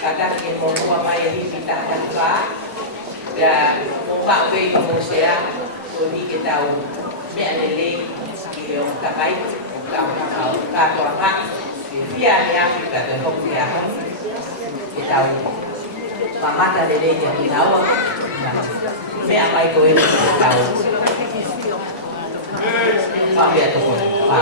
kadang ke mo mai hivi tahan ba ya mo pa we mo sea o ni ke tau me alele ke o takai o tau ka to ha via ni Africa de ho via ke tau mamata lele ke inawa me mai ko e tau pa via to pa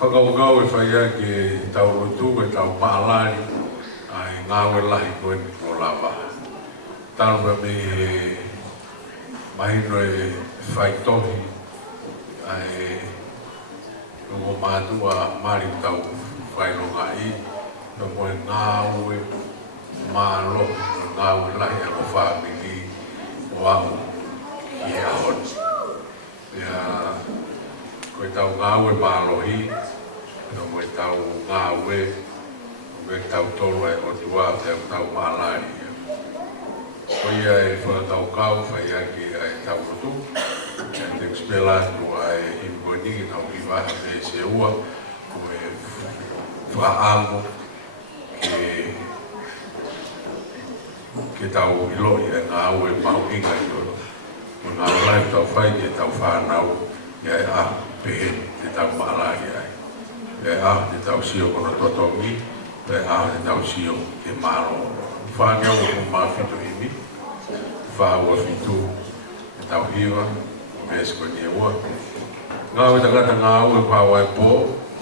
Whakau e whaia ke tau rotu e tau paalari ai ngāwe lahi koe ni ko lava. Tānua me mahino e whaitohi ai nungo mātua mari tau whainonga i no moe ngāwe mālo ngāwe lahi ako whaamini o au i e ahon. Koe tau ngāwe mālohi no moe tau ngāwe me tau tolu e o tua te tau maalari. Koe ia e whakatau kau whai aki ai tau rotu e te ekspelatu ai himkoningi tau hiwaha me se ua koe whaango ke tau iloi e ngāwe mauinga i toro. O ngāwe lai tau whai ke tau whanau ia e a pehe te tau maalari ai. E a te tau sio kono totongi, e a te tau sio ke maro. Whāneo o mawhito himi, whāua whitu, te tau hiwa, me esko ni e ua. Ngāwe tangata ngāwe pāua e pō,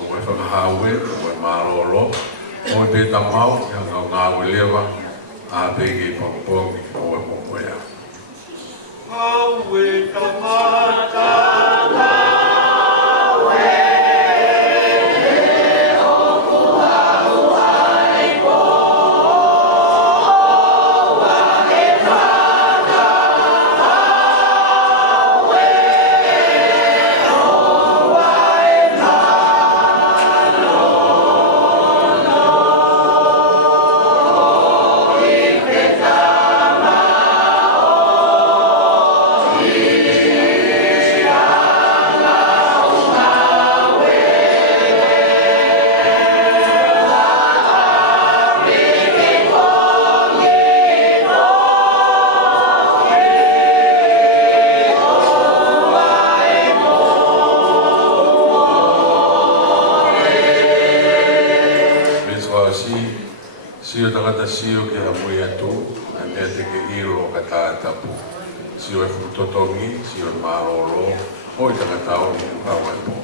o e whakahawe, o e marolo, o e pēta mau, e ngau ngāwe lewa, a pēke pāpongi, o e mokoea. Ngāwe tangata Why? tangata sio ke hamui atu, a mea te ke ilo ka tātapu. Sio e futotongi, sio e maroro, hoi tangata o ni kawai po.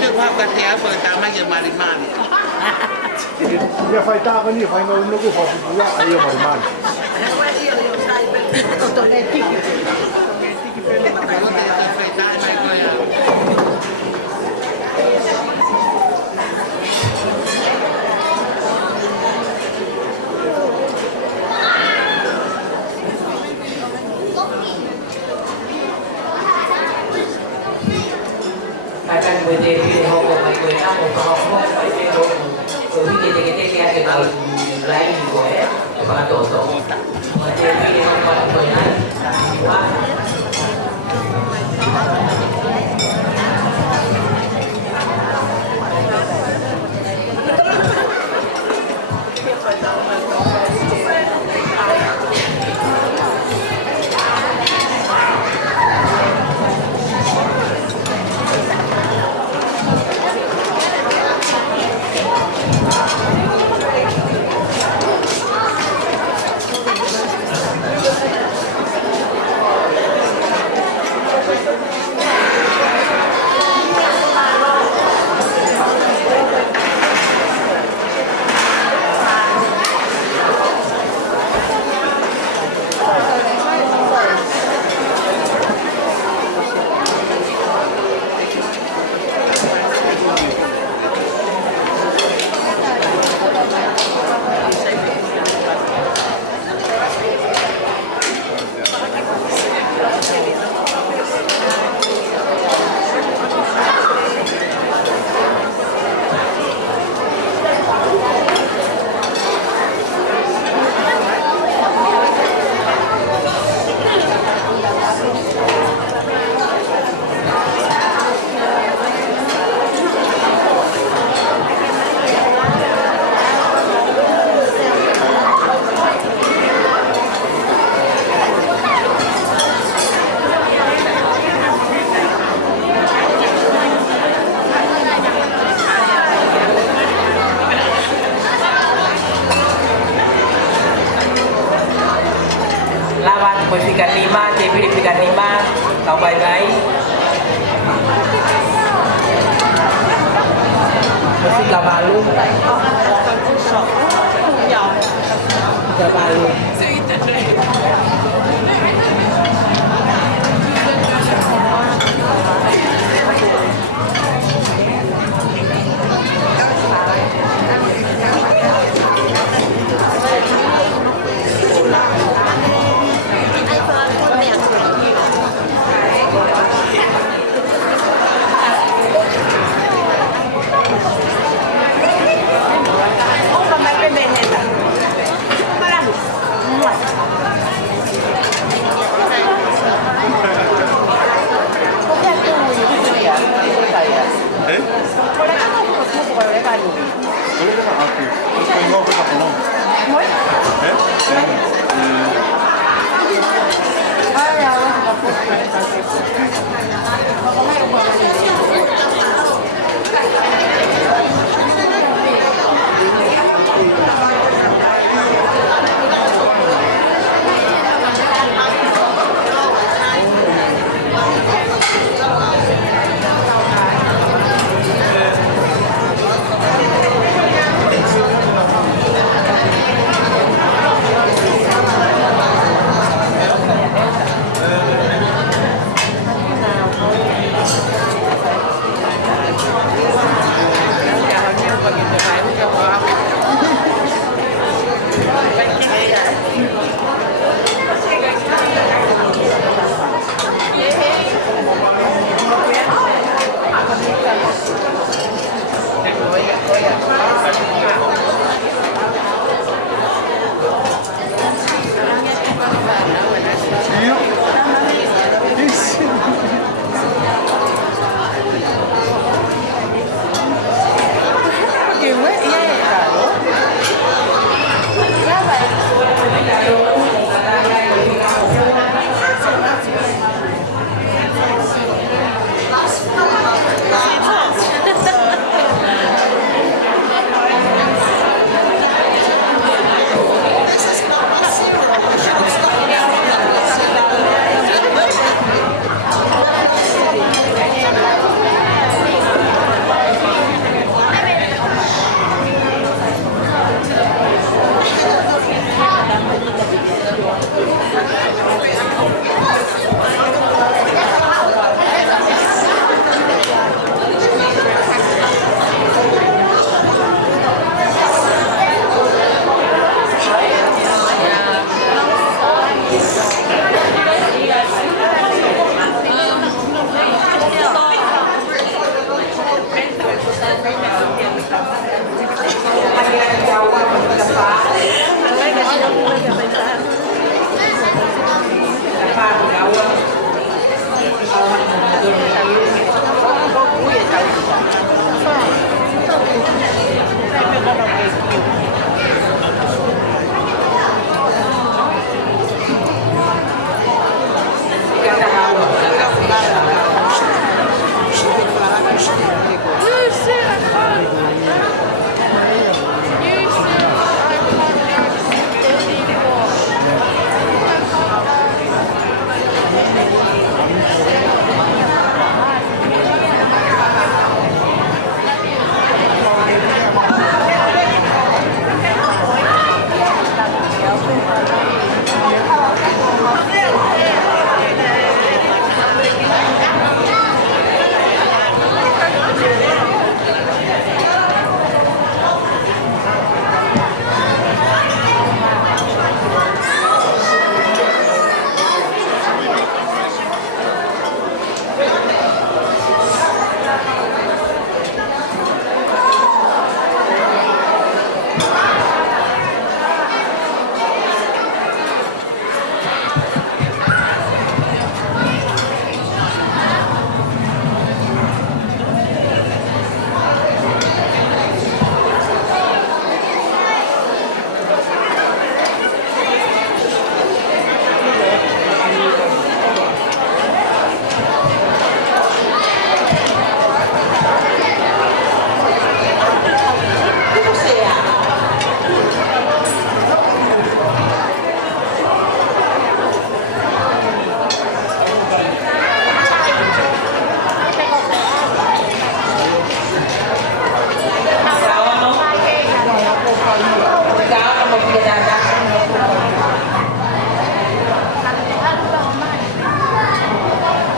ทึกภาพกันแท้เปิดตามมาเยอะมาริมาเนี่ย Ya faltaba venir, fai no no que fa pula aí o normal. อาจารย์เบเดพี่เขาบอกไม่เคยนั่งผมก็ห้องไปเป็นโรงพี่เด็กๆที่จะมาไล่ดีกว่ามาโตโตมาเจอพี่เขาบอกไม่เคยนั่งว่า Musikan 5, TV Musikan 5, tahu baik-baik. Musik Labalu. Labalu.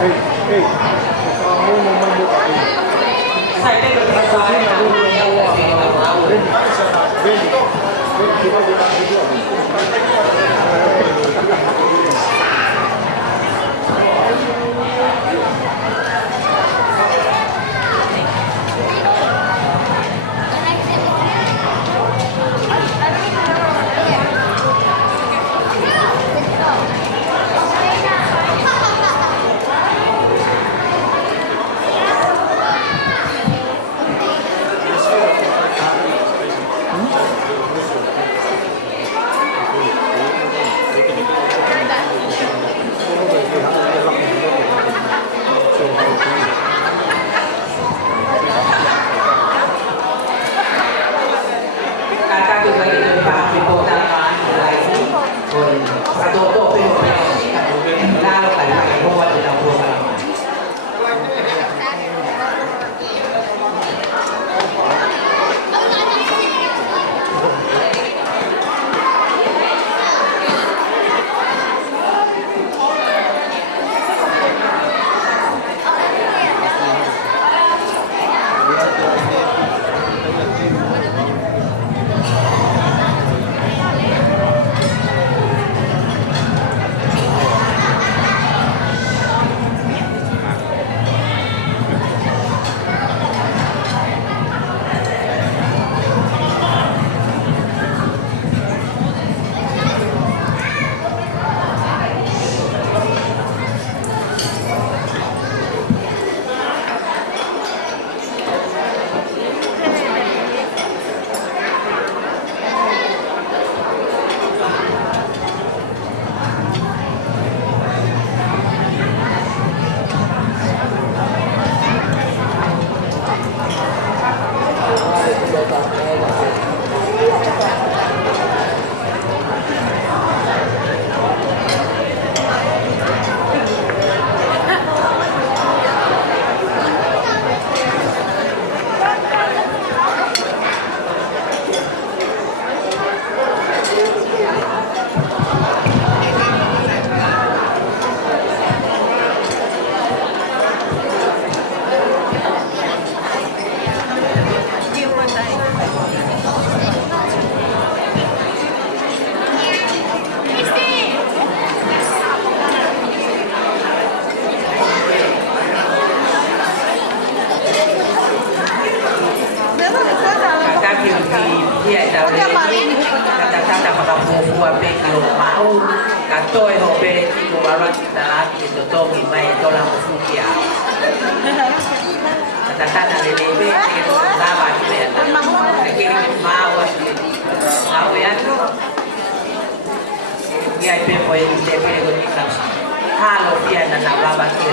Ei, kamu mau membuka ini. Saya tidak tertarik dengan yang tahu. Ben, kita buka video. Kata juga itu Pak Kota lagiคนโตโตเป็นคนหน้าเราแต่ละเพราะว่าเรารวมกัน Katoi ho pere tiko wala kitaraki to tomi mai tola mo fukia. Tatana le lebe ke to lava ke. Ke ke mawa ke. Awe ato. Ya pe mo e te pere ko ni ka. Halo pia na na baba ke.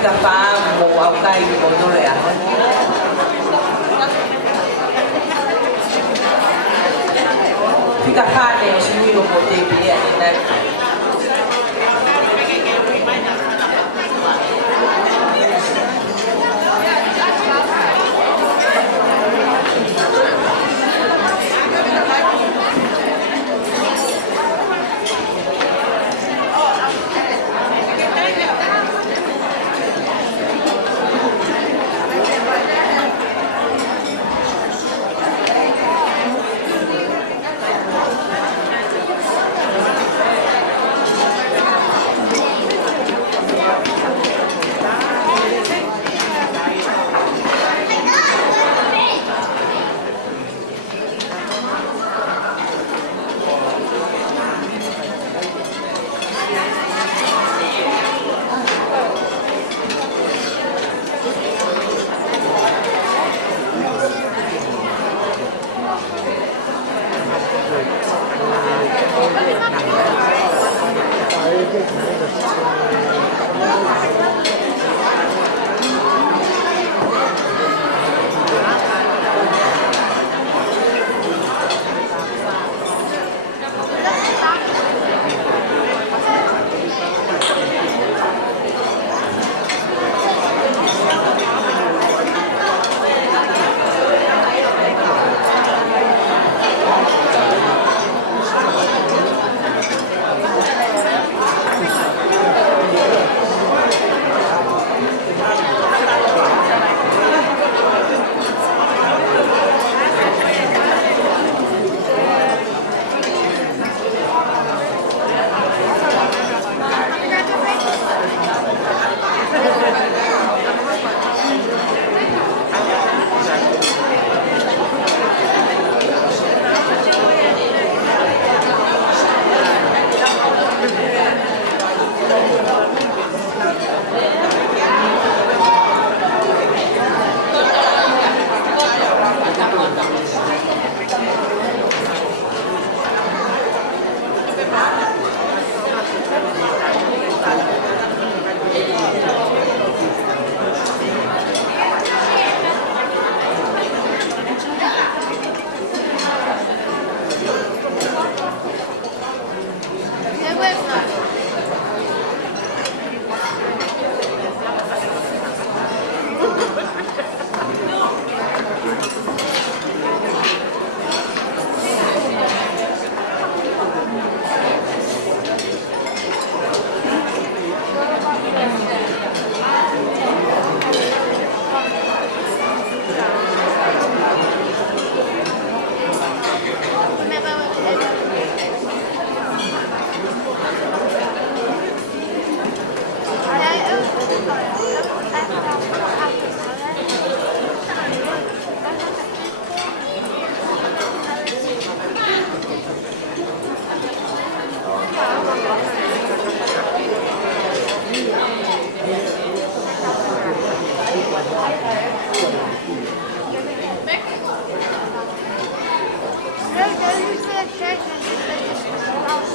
fica fa mo au kai mo no le a fica fa ne si mi lo pote pia na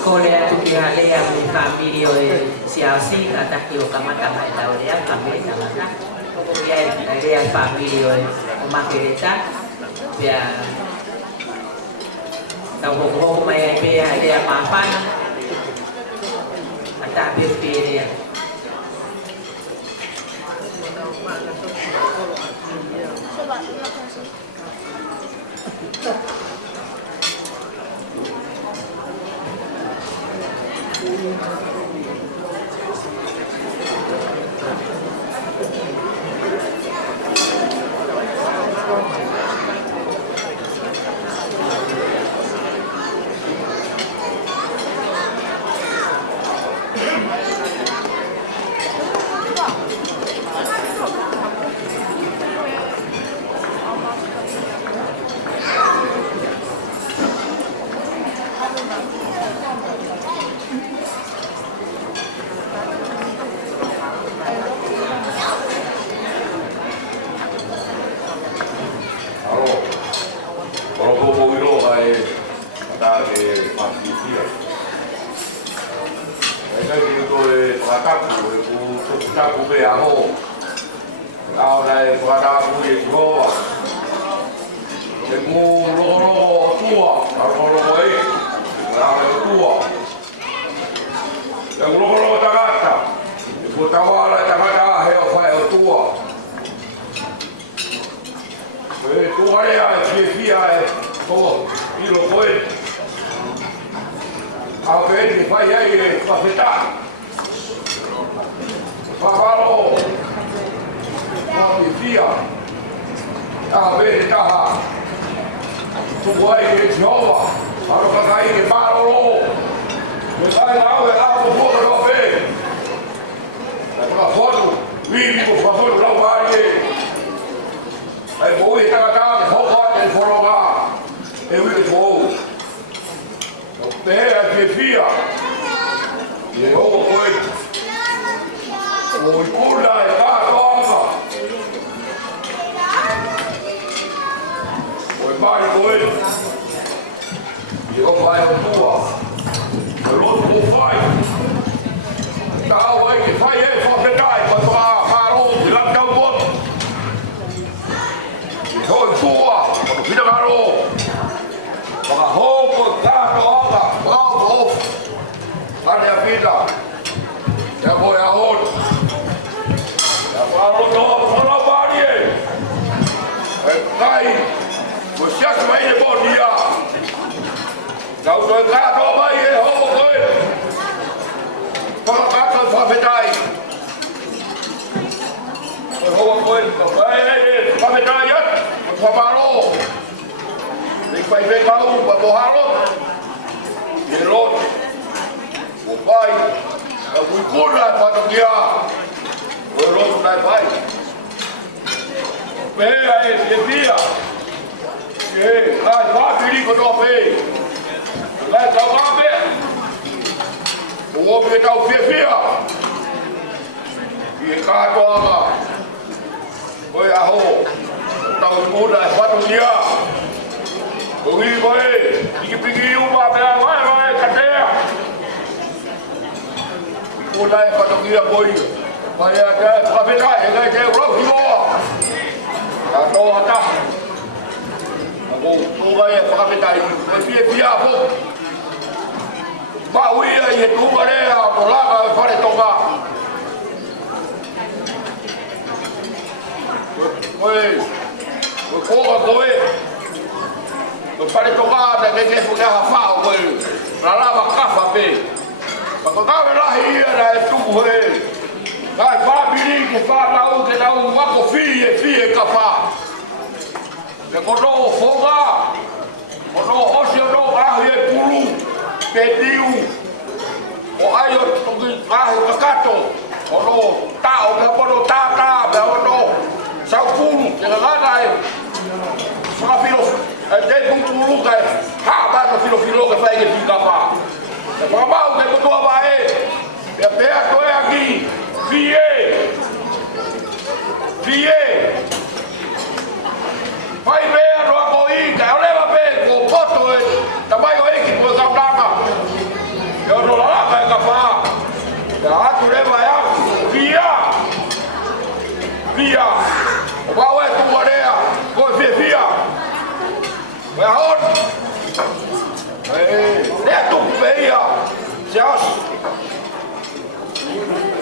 Kolea tukia lea mi familia siasi kata kio kamata mai taurea kami kamata ya lea familia umakereta ya tau ho mai pe lea mapan ata pe Ai kai ki to e whakatapu e ku tapu me aho. Au nei whakata pui e koa. E mū roko tua, a roko e, a roko tua. E roko tagata, e ko tawara tagata he o whae o tua. E tua rea e fia e ko ilo koe. A vedi fai ai e whawheta. Whawaro, whapi fia. A vedi taha. Tuku ai e Jehova. Aro kakai e maroro. Me kai nao e ao puka no pe. E puka fotu. Wiri ko whafotu lau mari e. Ai boi e tagata e hoka e whoronga. E wiri kou. Pehea ke fia. E hoko koe. O i kura e kātoanga. O i pari koe. E o whai o tua. E roto o whai. Ta au ai ke whai e whawhetai. Pa toa wharo ki latau motu. E hoi tua. Pano pita karo. Paka hoko kātoanga. Ane a pita, e a koe a hon, e a wharoto a whanau bari e, e kai, ko siasa mai e boni a, tau toi kato mai e homo koe, whakakato e whawhetai, koe homo koe, ka whae e whawhetai at, ko whamaro, e whai whekau, pa moharot, e lot, o pai, a kuikura e whatokia, o e roto nai pai. Pehea e te pia, e lai whapiri ko toa pei, lai tau kape, o opi e tau pia, i e kātoanga, o e aho, tau kuikura e whatokia, o hii koe, piki uma mea mai katea, o lai whatokia koi, mai a te whawhetai, e gai te urau himoa. A toa ta. A ko tōgai e whakawhetai, koe pia po. Pauia i e tūmarea, o laka e whare toka. Koe koka koe, koe whare toka, te ke whukaha whao koe, rarawa kawha pe. Pako kawe rahi ia na e tuku he. Kai whapiri ke whātau ke tau wako fie ka whā. Te koto o whonga, koto o osi o no ahi e puru, te tiu, o ai o tuki ahi kakato, koto tau ke koto tātā, me koto sau puru, te ngana e whakapiro, e te puru kai, hā bāna filo ke whaike pika whā. Te whamau te kutua wae, e pēa toe aki, fie, whai pēa roa ko i, kai olewa pē, ko poto e, ta mai o eki ko kaunaka, e o no lalaka e ka wha, te atu rewa e aku, fia, o wau e tua rea, ko e fia, e a hon, Nea tuku peia, se asu.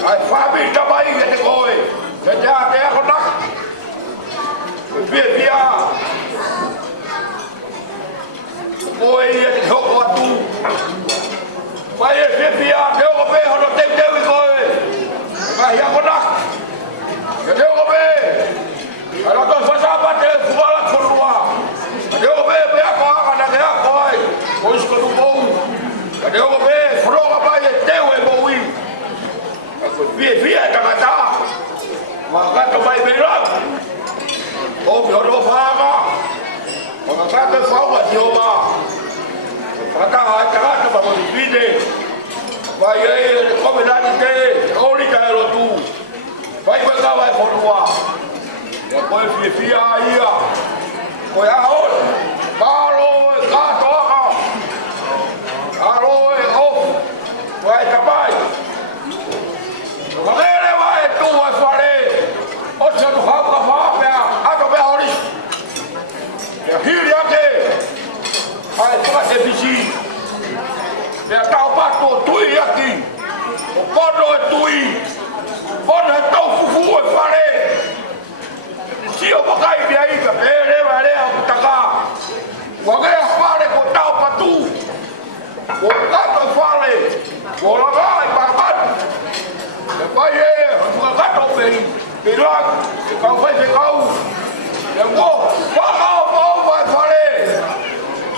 Ai whabi tamai ke te koe, ke te a te ako nak. Pia. Koe ia te hoko atu. Pai e pia, te hoko pe, hono teu i koe. Kai ako nak. Ke te hoko pe. Ai rato whasapa te fuala konua. Te hoko pe, pe ako aka na te ako ai. Ko isko tu pou. Te hoko pe, whanoka pai e teu e moui. Pia e tangata. Wakato mai peirau. O mi ono whanga. Wakato whaua ti oma. Wakato hai tangata pa moni pide. Vai e komenani te, ori ka ero tu. Vai kawa e whanua. Ia koe fia ia. Koe ahon. Karo e katoaka. Karo e ofu. Koe tapai. Wakere vai bem, melhor, qual vai ser qual? Eu vou, vai fazer.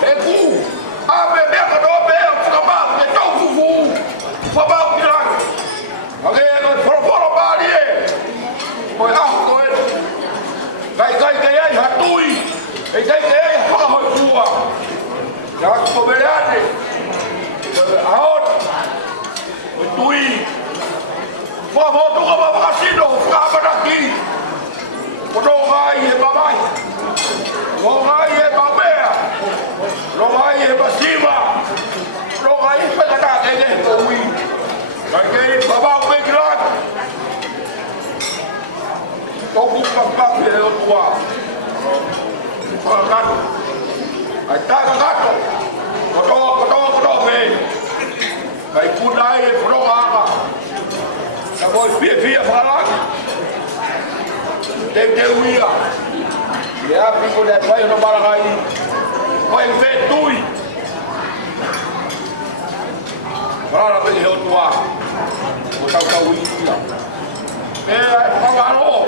É cu, a bebê que não bebe, fica mal, é tão fufu, fica mal que lá. Alguém fora bali, foi alto ele. Gai que é ratui, e gai que é fala rua. Já estou belhado, aonde? Tui, por favor, tu vai para casino, ficava daqui. Não vai, é papai. Não vai, é babé. Não vai, é para cima. Não vai, é para cá, é para o Wii. Vai querer babar o bem grande. Estou com uma placa de tua. Gato. Aí tá, gato. Cotó, bem. Aí pula ele, pula água. Agora, via falar. Tem o ia. E a picolé vai no Baragai. Vai ver tui. Fala bem eu tua. Botar o ia. É, pagarou.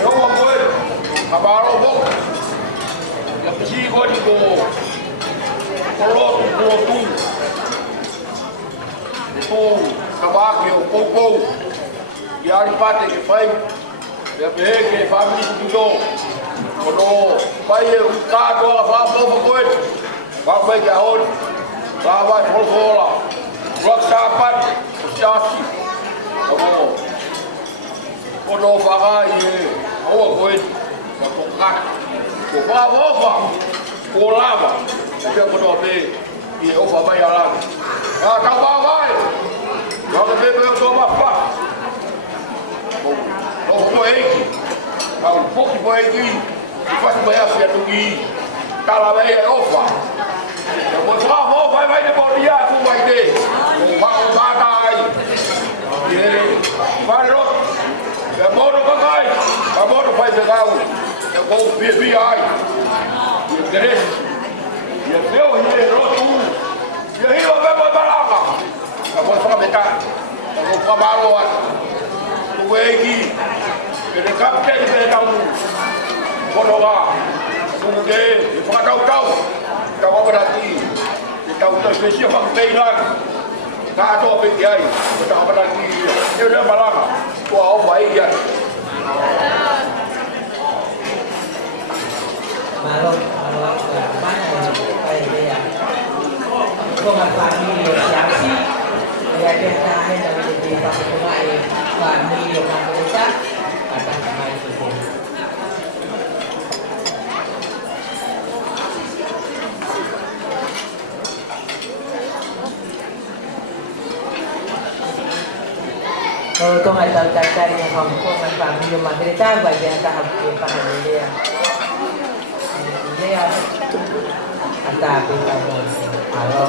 Eu vou ver. Pagarou bom. Eu preciso de go. Coloto tu. Tu, tabaco, eu pouco. E a parte que faz. Eu vejo que família estudou. Quando vai o carro, ela fala pouca coisa. Vai ver que a outra. Vai for lá. Bloco sapato, o chassi. Quando vai alguma coisa, vai tocar. O vovó, o lava. Eu quando eu vejo, e eu vou vai lá. Ah, tá vai. Joga bem, eu dou uma faca. Não aqui, um pouco de banho aqui, depois de banhar filha do Gui, tá lá bem, opa, eu vou falar, vai demorar, tu vai ter, vai aí, vai outro, eu moro no cacai, eu moro vai pegar eu vou beber aí, e o interesse, e eu tenho outro, e aí eu vou para lá, eu vou falar metade, eu vou falar o outro. Aqui, ele capta ele dar quando lá, o que ele faz tá agora aqui, então tá especial para bem lá, tá tô bem aí, tá agora aqui, eu já falar, o alvo aí já. Malo, mana kayak koma família siasi, ya kita hanya menjadi família pemerintah akan kembali ke kalau tu nggak tahu cari yang kampung dengan família pemerintah bagian tahap familia dia antara kita kalau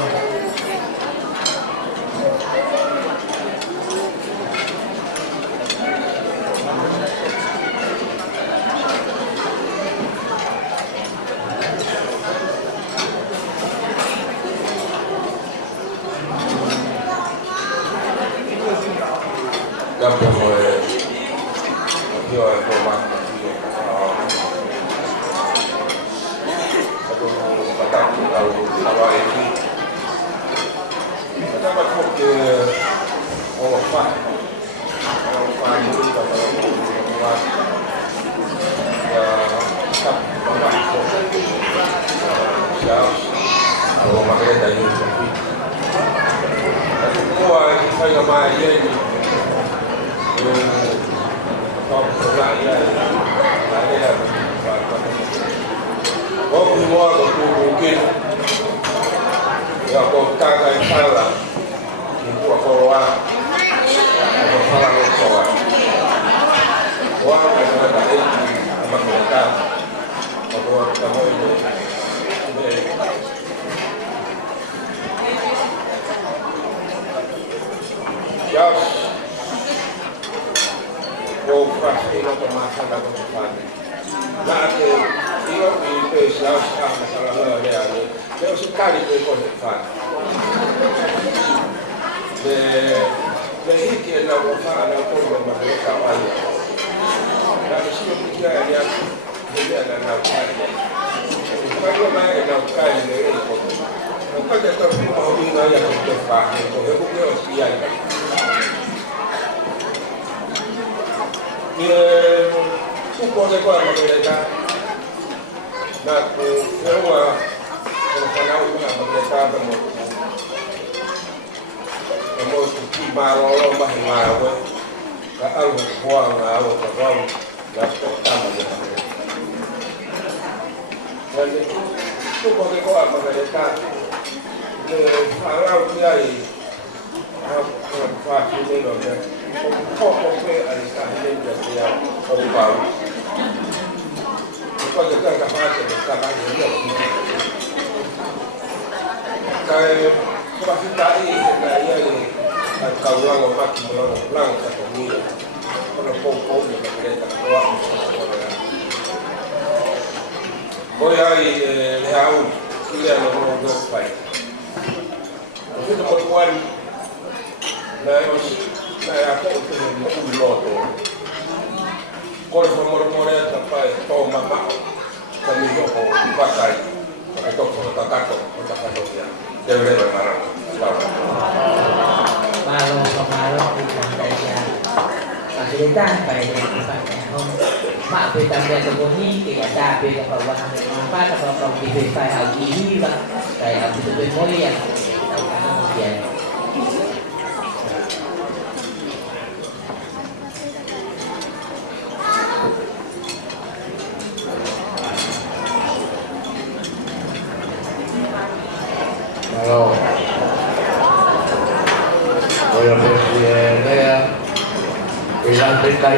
hii kia na wafaa na kwa madereka wale na sio kia ya ndio na ukali kwa hiyo maana na ukali ndio iko kwa kwa kwa mimi ya kutoka kwa hiyo kwa hospitali tuko kwa madereka na kuelewa kwa kuna madereka kama mo kimaro ba himawe ka au kwa ngao ka kwa la kama ya wale tuko kwa magereka farao pia hii kwa kile ndio kwa alisahili ndio ya kwa kwa kama ndio kwa kita hii na yale kaulango maki mlango mlango kwa tumia kwa na kuleta kwa kwa hiyo leo kile anaona kwa ndio kwa kwani na hapo kuna mloto kwa moro hapa kwa mama kwa hiyo kwa kai kwa takato ya debe mara Malo kaya pagalitan pa rin maapoy tambay sa buhi kaya dabi na pagwahang ng mga bata para pag-ibig tayo haugihiwa kaya ang bituloy mo yan ang yan Halo, voy a presidente, el antes de